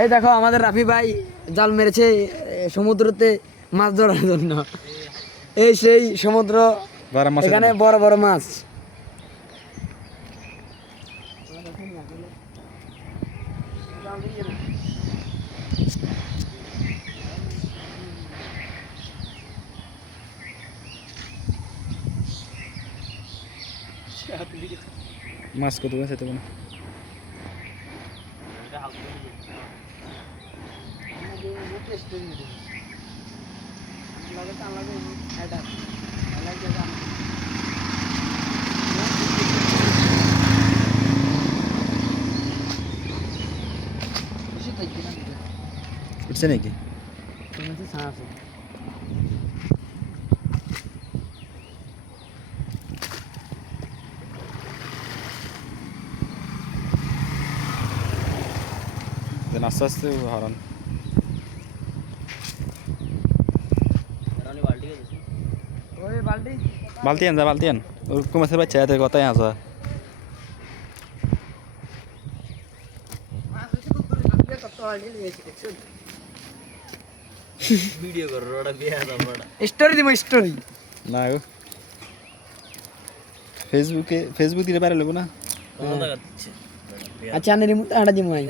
এই দেখো আমাদের রাফি ভাই জাল মেরেছে সমুদ্রতে মাছ ধরার জন্য। এই সেই সমুদ্র, এখানে বড় বড় মাছ। মাছ কত আছে তখন? উঠছে নাকি? আস্তে আস্তে হারান। বালতি আন যা, বালতি আন। ওরকম আছে বাচ্চা এদের কথাই আসা। ভিডিও করো ওটা বিয়া দাও ওটা স্টোরি দিমু স্টোরি না গো, ফেসবুক দিলে বাইরে লব না। আচ্ছা আনে রিমোট আটা দিমু আই